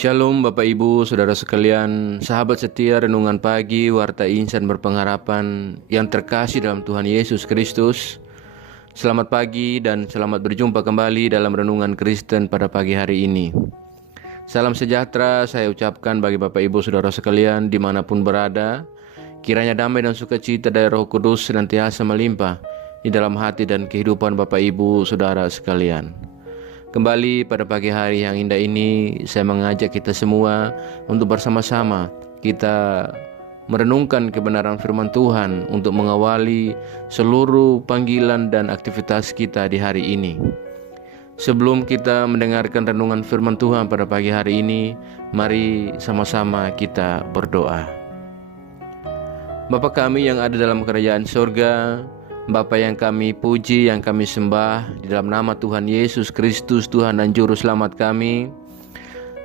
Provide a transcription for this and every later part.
Shalom Bapak Ibu, Saudara sekalian, sahabat setia Renungan Pagi, Warta Insan Berpengharapan yang terkasih dalam Tuhan Yesus Kristus. Selamat pagi dan selamat berjumpa kembali dalam Renungan Kristen pada pagi hari ini. Salam sejahtera saya ucapkan bagi Bapak Ibu Saudara sekalian dimanapun berada. Kiranya damai dan sukacita dari Roh Kudus senantiasa melimpah di dalam hati dan kehidupan Bapak Ibu Saudara sekalian. Kembali pada pagi hari yang indah ini, saya mengajak kita semua untuk bersama-sama kita merenungkan kebenaran firman Tuhan untuk mengawali seluruh panggilan dan aktivitas kita di hari ini. Sebelum kita mendengarkan renungan firman Tuhan pada pagi hari ini, mari sama-sama kita berdoa. Bapa kami yang ada dalam kerajaan surga, Bapa yang kami puji, yang kami sembah di dalam nama Tuhan Yesus Kristus, Tuhan dan Juru Selamat kami.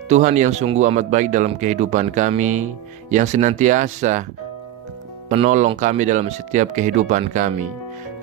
Tuhan yang sungguh amat baik dalam kehidupan kami, yang senantiasa menolong kami dalam setiap kehidupan kami.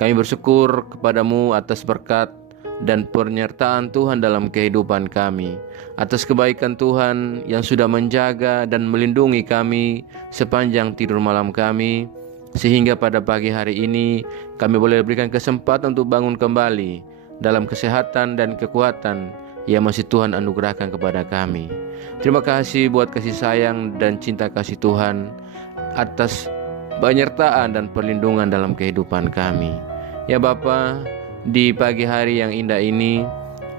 Kami bersyukur kepadamu atas berkat dan penyertaan Tuhan dalam kehidupan kami, atas kebaikan Tuhan yang sudah menjaga dan melindungi kami sepanjang tidur malam kami, sehingga pada pagi hari ini kami boleh berikan kesempatan untuk bangun kembali dalam kesehatan dan kekuatan yang masih Tuhan anugerahkan kepada kami. Terima kasih buat kasih sayang dan cinta kasih Tuhan atas penyertaan dan perlindungan dalam kehidupan kami. Ya Bapa, di pagi hari yang indah ini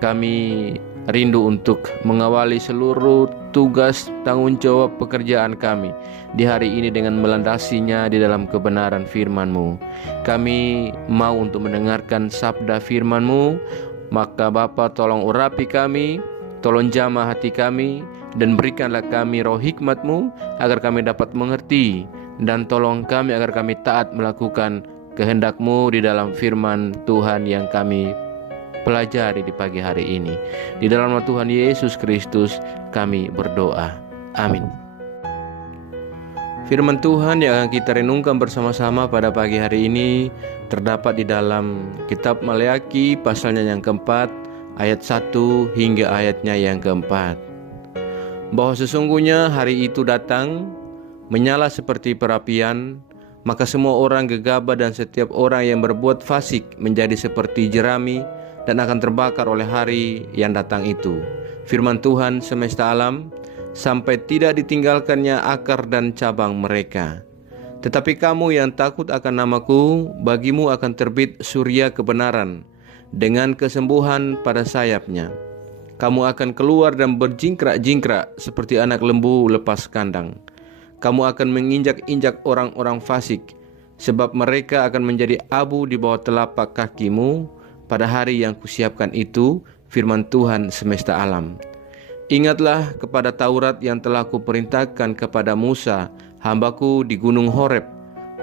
kami rindu untuk mengawali seluruh tugas tanggung jawab pekerjaan kami di hari ini dengan melandasinya di dalam kebenaran firman-Mu. Kami mau untuk mendengarkan sabda firman-Mu, maka Bapa tolong urapi kami, tolong jamah hati kami, dan berikanlah kami roh hikmat-Mu agar kami dapat mengerti, dan tolong kami agar kami taat melakukan kehendak-Mu di dalam firman Tuhan yang kami pelajari di pagi hari ini. Di dalam nama Tuhan Yesus Kristus kami berdoa. Amin. Firman Tuhan yang akan kita renungkan bersama-sama pada pagi hari ini terdapat di dalam kitab Maleaki pasalnya yang keempat, ayat 1 hingga ayatnya yang keempat. Bahwa sesungguhnya hari itu datang, menyala seperti perapian, maka semua orang gegabah dan setiap orang yang berbuat fasik menjadi seperti jerami dan akan terbakar oleh hari yang datang itu. Firman Tuhan semesta alam, sampai tidak ditinggalkannya akar dan cabang mereka. Tetapi kamu yang takut akan namaku, bagimu akan terbit surya kebenaran dengan kesembuhan pada sayapnya. Kamu akan keluar dan berjingkrak-jingkrak seperti anak lembu lepas kandang. Kamu akan menginjak-injak orang-orang fasik, sebab mereka akan menjadi abu di bawah telapak kakimu pada hari yang kusiapkan itu, firman Tuhan semesta alam. Ingatlah kepada Taurat yang telah kuperintahkan kepada Musa, hambaku di gunung Horeb,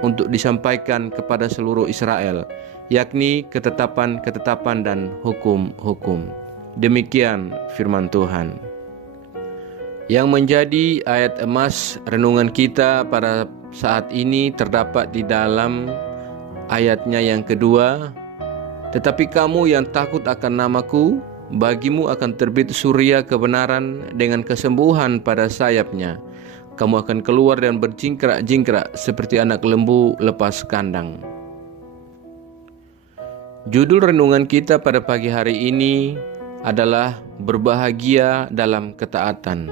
untuk disampaikan kepada seluruh Israel, yakni ketetapan-ketetapan dan hukum-hukum. Demikian firman Tuhan. Yang menjadi ayat emas renungan kita pada saat ini terdapat di dalam ayatnya yang kedua. Tetapi kamu yang takut akan namaku, bagimu akan terbit surya kebenaran dengan kesembuhan pada sayapnya. Kamu akan keluar dan berjingkrak-jingkrak seperti anak lembu lepas kandang. Judul renungan kita pada pagi hari ini adalah berbahagia dalam ketaatan.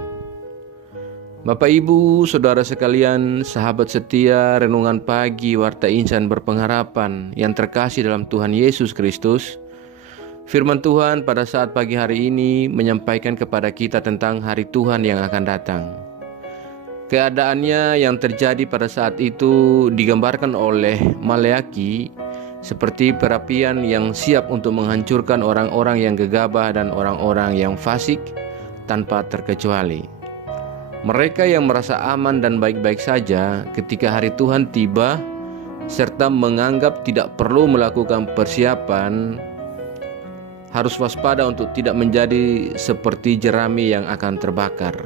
Bapak Ibu, Saudara sekalian, sahabat setia Renungan Pagi Warta Insan Berpengharapan yang terkasih dalam Tuhan Yesus Kristus, firman Tuhan pada saat pagi hari ini menyampaikan kepada kita tentang hari Tuhan yang akan datang. Keadaannya yang terjadi pada saat itu digambarkan oleh Maleaki seperti perapian yang siap untuk menghancurkan orang-orang yang gegabah dan orang-orang yang fasik tanpa terkecuali. Mereka yang merasa aman dan baik-baik saja ketika hari Tuhan tiba, serta menganggap tidak perlu melakukan persiapan, harus waspada untuk tidak menjadi seperti jerami yang akan terbakar.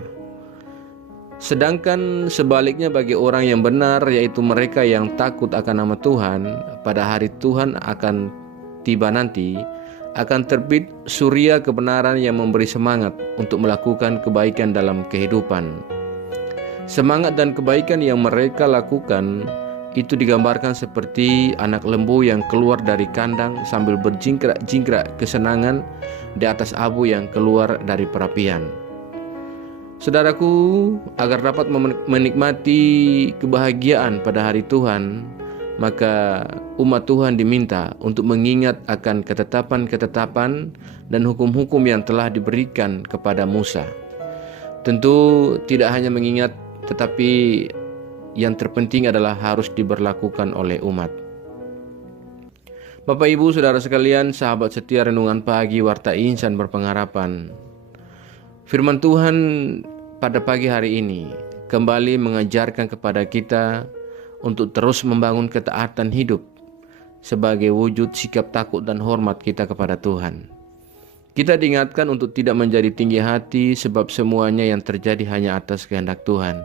Sedangkan sebaliknya bagi orang yang benar, yaitu mereka yang takut akan nama Tuhan, pada hari Tuhan akan tiba nanti, akan terbit surya kebenaran yang memberi semangat untuk melakukan kebaikan dalam kehidupan. Semangat dan kebaikan yang mereka lakukan itu digambarkan seperti anak lembu yang keluar dari kandang sambil berjingkrak-jingkrak kesenangan di atas abu yang keluar dari perapian. Saudaraku, agar dapat menikmati kebahagiaan pada hari Tuhan, maka umat Tuhan diminta untuk mengingat akan ketetapan-ketetapan dan hukum-hukum yang telah diberikan kepada Musa. Tentu tidak hanya mengingat, tetapi yang terpenting adalah harus diberlakukan oleh umat. Bapak Ibu Saudara sekalian, sahabat setia Renungan Pagi Warta Insan Berpengharapan, firman Tuhan pada pagi hari ini kembali mengajarkan kepada kita untuk terus membangun ketaatan hidup sebagai wujud sikap takut dan hormat kita kepada Tuhan. Kita diingatkan untuk tidak menjadi tinggi hati sebab semuanya yang terjadi hanya atas kehendak Tuhan.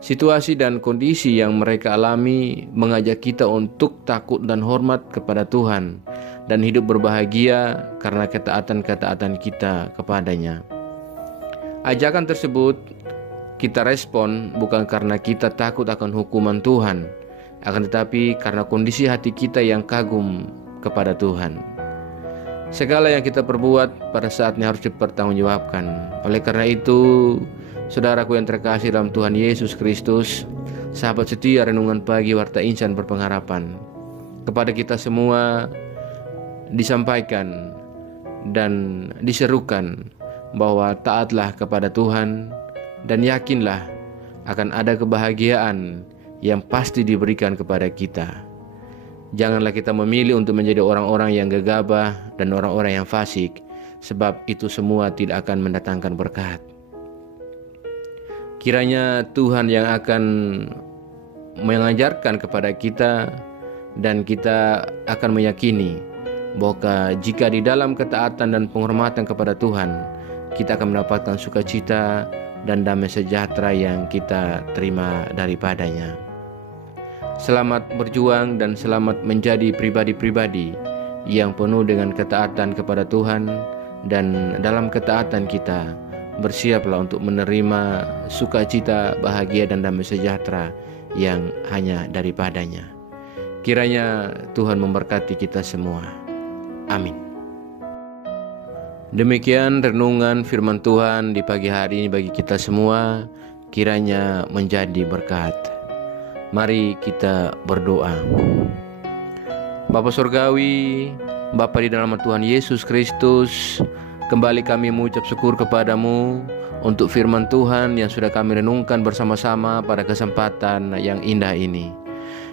Situasi dan kondisi yang mereka alami mengajak kita untuk takut dan hormat kepada Tuhan dan hidup berbahagia karena ketaatan-ketaatan kita kepadanya. Ajakan tersebut kita respon bukan karena kita takut akan hukuman Tuhan, akan tetapi karena kondisi hati kita yang kagum kepada Tuhan. Segala yang kita perbuat pada saatnya harus dipertanggungjawabkan. Oleh karena itu, saudaraku yang terkasih dalam Tuhan Yesus Kristus, sahabat setia Renungan Pagi Warta Insan Berpengharapan, kepada kita semua disampaikan dan diserukan bahwa taatlah kepada Tuhan dan yakinlah akan ada kebahagiaan yang pasti diberikan kepada kita. Janganlah kita memilih untuk menjadi orang-orang yang gegabah dan orang-orang yang fasik, sebab itu semua tidak akan mendatangkan berkat. Kiranya Tuhan yang akan mengajarkan kepada kita dan kita akan meyakini bahwa jika di dalam ketaatan dan penghormatan kepada Tuhan, kita akan mendapatkan sukacita dan damai sejahtera yang kita terima daripadanya. Selamat berjuang dan selamat menjadi pribadi-pribadi yang penuh dengan ketaatan kepada Tuhan, dan dalam ketaatan kita bersiaplah untuk menerima sukacita, bahagia dan damai sejahtera yang hanya daripadanya. Kiranya Tuhan memberkati kita semua. Amin. Demikian renungan firman Tuhan di pagi hari ini bagi kita semua, kiranya menjadi berkat. Mari kita berdoa. Bapa Surgawi, Bapa di dalam Tuhan Yesus Kristus, kembali kami mengucap syukur kepadamu untuk firman Tuhan yang sudah kami renungkan bersama-sama pada kesempatan yang indah ini.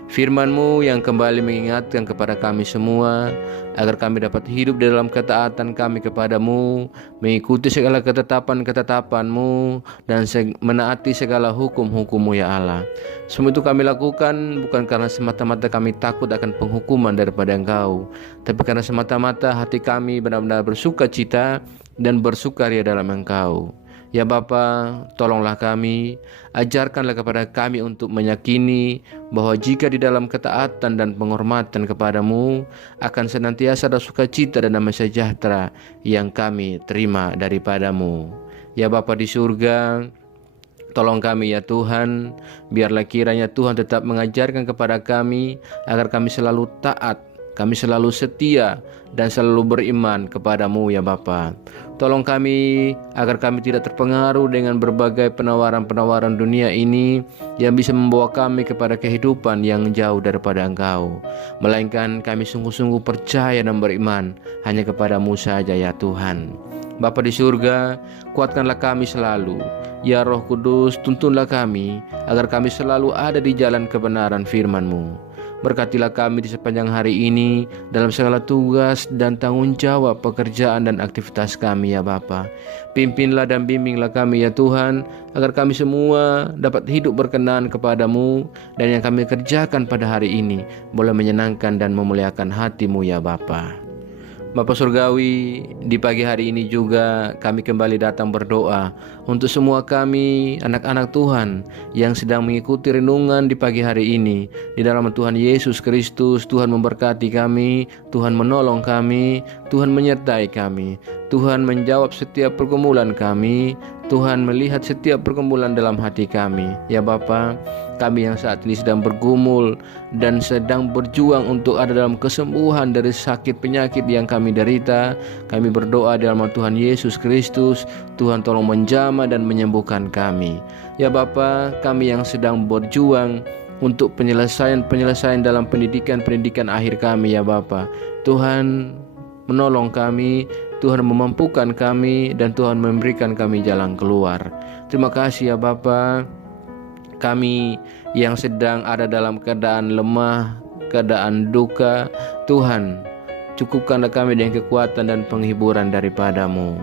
Firman-Mu yang kembali mengingatkan kepada kami semua agar kami dapat hidup di dalam ketaatan kami kepadamu, mengikuti segala ketetapan-ketetapan-Mu dan menaati segala hukum-hukum-Mu ya Allah. Semua itu kami lakukan bukan karena semata-mata kami takut akan penghukuman daripada Engkau, tapi karena semata-mata hati kami benar-benar bersuka cita dan bersukaria dalam Engkau. Ya Bapa, tolonglah kami, ajarkanlah kepada kami untuk meyakini bahwa jika di dalam ketaatan dan penghormatan kepadamu akan senantiasa ada sukacita dan damai sejahtera yang kami terima daripadamu. Ya Bapa di surga, tolong kami ya Tuhan, biarlah kiranya Tuhan tetap mengajarkan kepada kami agar kami selalu taat, kami selalu setia dan selalu beriman kepadamu ya Bapa. Tolong kami agar kami tidak terpengaruh dengan berbagai penawaran-penawaran dunia ini yang bisa membawa kami kepada kehidupan yang jauh daripada Engkau. Melainkan kami sungguh-sungguh percaya dan beriman hanya kepadamu saja ya Tuhan. Bapa di surga, kuatkanlah kami selalu. Ya Roh Kudus, tuntunlah kami agar kami selalu ada di jalan kebenaran firman-Mu. Berkatilah kami di sepanjang hari ini dalam segala tugas dan tanggung jawab pekerjaan dan aktivitas kami ya Bapa. Pimpinlah dan bimbinglah kami ya Tuhan, agar kami semua dapat hidup berkenan kepadamu, dan yang kami kerjakan pada hari ini boleh menyenangkan dan memuliakan hati-Mu ya Bapa. Bapa Surgawi, di pagi hari ini juga kami kembali datang berdoa untuk semua kami, anak-anak Tuhan yang sedang mengikuti renungan di pagi hari ini. Di dalam Tuhan Yesus Kristus, Tuhan memberkati kami, Tuhan menolong kami, Tuhan menyertai kami, Tuhan menjawab setiap pergumulan kami, Tuhan melihat setiap pergumulan dalam hati kami. Ya Bapa, kami yang saat ini sedang bergumul dan sedang berjuang untuk ada dalam kesembuhan dari sakit penyakit yang kami derita, kami berdoa di dalam Tuhan Yesus Kristus, Tuhan tolong menjamah dan menyembuhkan kami. Ya Bapa, kami yang sedang berjuang untuk penyelesaian dalam pendidikan akhir kami, ya Bapa, Tuhan menolong kami, Tuhan memampukan kami, dan Tuhan memberikan kami jalan keluar. Terima kasih ya Bapa. Kami yang sedang ada dalam keadaan lemah, keadaan duka, Tuhan cukupkanlah kami dengan kekuatan dan penghiburan daripada-Mu.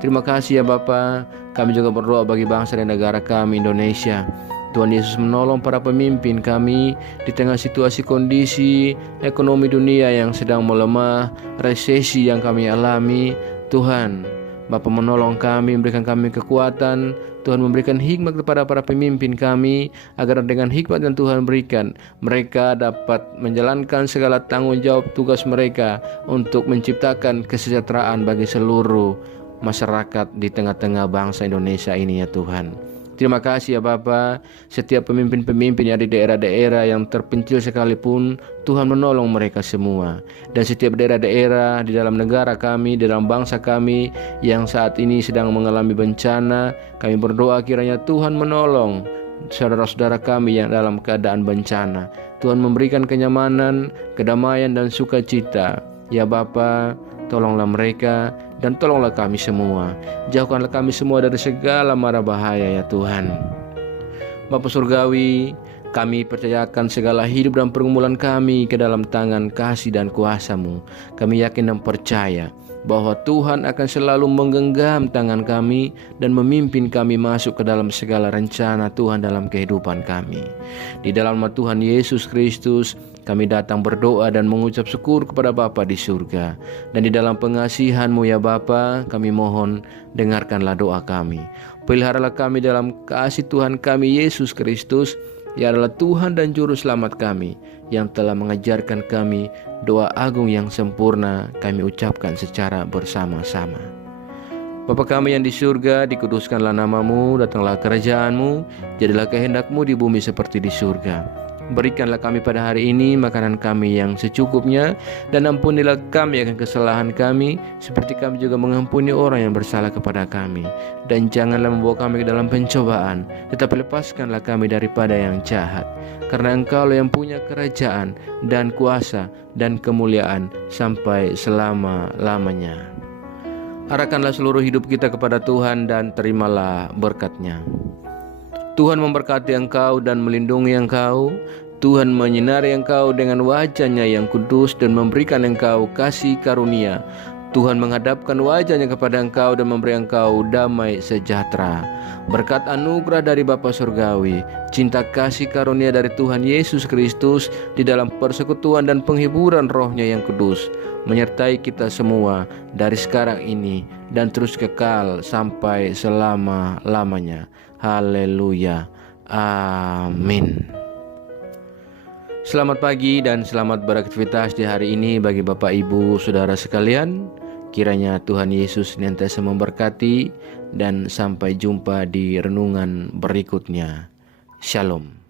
Terima kasih ya Bapa. Kami juga berdoa bagi bangsa dan negara kami Indonesia. Tuhan Yesus menolong para pemimpin kami di tengah situasi kondisi ekonomi dunia yang sedang melemah, resesi yang kami alami. Tuhan, Bapa menolong kami, memberikan kami kekuatan. Tuhan memberikan hikmat kepada para pemimpin kami, agar dengan hikmat yang Tuhan berikan, mereka dapat menjalankan segala tanggung jawab tugas mereka untuk menciptakan kesejahteraan bagi seluruh masyarakat di tengah-tengah bangsa Indonesia ini ya Tuhan. Terima kasih ya Bapa. Setiap pemimpin-pemimpin yang di daerah-daerah yang terpencil sekalipun, Tuhan menolong mereka semua. Dan setiap daerah-daerah di dalam negara kami, di dalam bangsa kami yang saat ini sedang mengalami bencana, kami berdoa kiranya Tuhan menolong saudara-saudara kami yang dalam keadaan bencana. Tuhan memberikan kenyamanan, kedamaian dan sukacita. Ya Bapa, tolonglah mereka dan tolonglah kami semua. Jauhkanlah kami semua dari segala mara bahaya ya Tuhan. Bapa Surgawi, kami percayakan segala hidup dan pergumulan kami ke dalam tangan kasih dan kuasa-Mu. Kami yakin dan percaya bahwa Tuhan akan selalu menggenggam tangan kami dan memimpin kami masuk ke dalam segala rencana Tuhan dalam kehidupan kami. Di dalam nama Tuhan Yesus Kristus, kami datang berdoa dan mengucap syukur kepada Bapa di surga. Dan di dalam pengasihan-Mu ya Bapa, kami mohon dengarkanlah doa kami. Peliharalah kami dalam kasih Tuhan kami Yesus Kristus, yang adalah Tuhan dan Juru Selamat kami, yang telah mengajarkan kami doa agung yang sempurna kami ucapkan secara bersama-sama. Bapa kami yang di surga, dikuduskanlah nama-Mu, datanglah kerajaan-Mu, jadilah kehendak-Mu di bumi seperti di surga. Berikanlah kami pada hari ini makanan kami yang secukupnya, dan ampunilah kami akan kesalahan kami, seperti kami juga mengampuni orang yang bersalah kepada kami. Dan janganlah membawa kami ke dalam pencobaan, tetapi lepaskanlah kami daripada yang jahat. Karena Engkau-Lah yang punya kerajaan dan kuasa dan kemuliaan sampai selama-lamanya. Arahkanlah seluruh hidup kita kepada Tuhan dan terimalah berkat-Nya. Tuhan memberkati engkau dan melindungi engkau. Tuhan menyinari engkau dengan wajah-Nya yang kudus dan memberikan engkau kasih karunia. Tuhan menghadapkan wajah-Nya kepada engkau dan memberi engkau damai sejahtera. Berkat anugerah dari Bapa Surgawi, cinta kasih karunia dari Tuhan Yesus Kristus di dalam persekutuan dan penghiburan Roh-Nya yang kudus menyertai kita semua dari sekarang ini dan terus kekal sampai selama-lamanya. Haleluya. Amin. Selamat pagi dan selamat beraktivitas di hari ini bagi Bapak Ibu Saudara sekalian. Kiranya Tuhan Yesus senantiasa memberkati dan sampai jumpa di renungan berikutnya. Shalom.